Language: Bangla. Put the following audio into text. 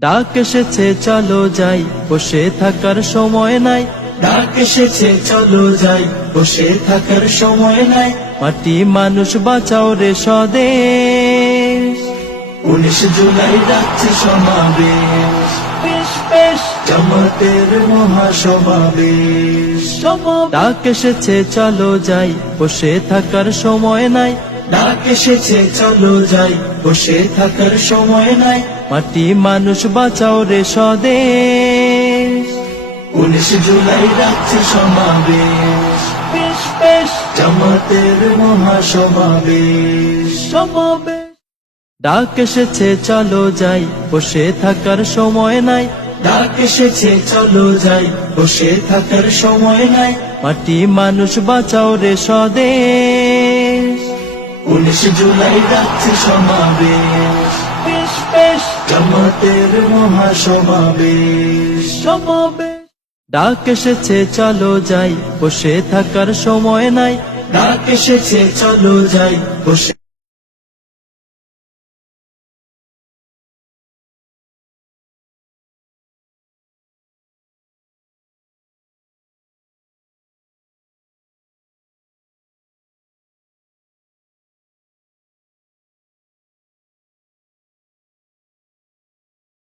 ডাক এসেছে চলো যাই। বসে থাকার সময় নাই। ডাক এসেছে চলো যাই। বসে থাকার সময় নাই। মাটি মানুষ বাঁচাও রে স্বদেশ। উনিশ জুলাই ডাকছে সমাবেশ। বেশ বেশ। জামাতের মহাসমাবেশ। ডাক এসেছে চলো যাই। বসে থাকার সময় নাই। ডাক এসেছে চলো যাই। বসে থাকার সময় নাই। মাটি মানুষ বাঁচাও রে স্বদেশ। উনিশ জুলাই ডাকছে সমাবেশ। বেশ বেশ। জামাতের মহাসমাবেশ। সমাবেশ। ডাক এসেছে চলো যাই। বসে থাকার সময় নাই। ডাক এসেছে চলো যাই। বসে থাকার সময় নাই। মাটি মানুষ বাঁচাও রে স্বদেশ। উনিশ জুলাই ডাকছে সমাবেশ। বেশ বেশ জামাতের মহাসমাবেশ। সমাবেশ ডাক এসেছে চলো যাই। বসে থাকার সময় নাই। ডাক এসেছে চলো যাই। বসে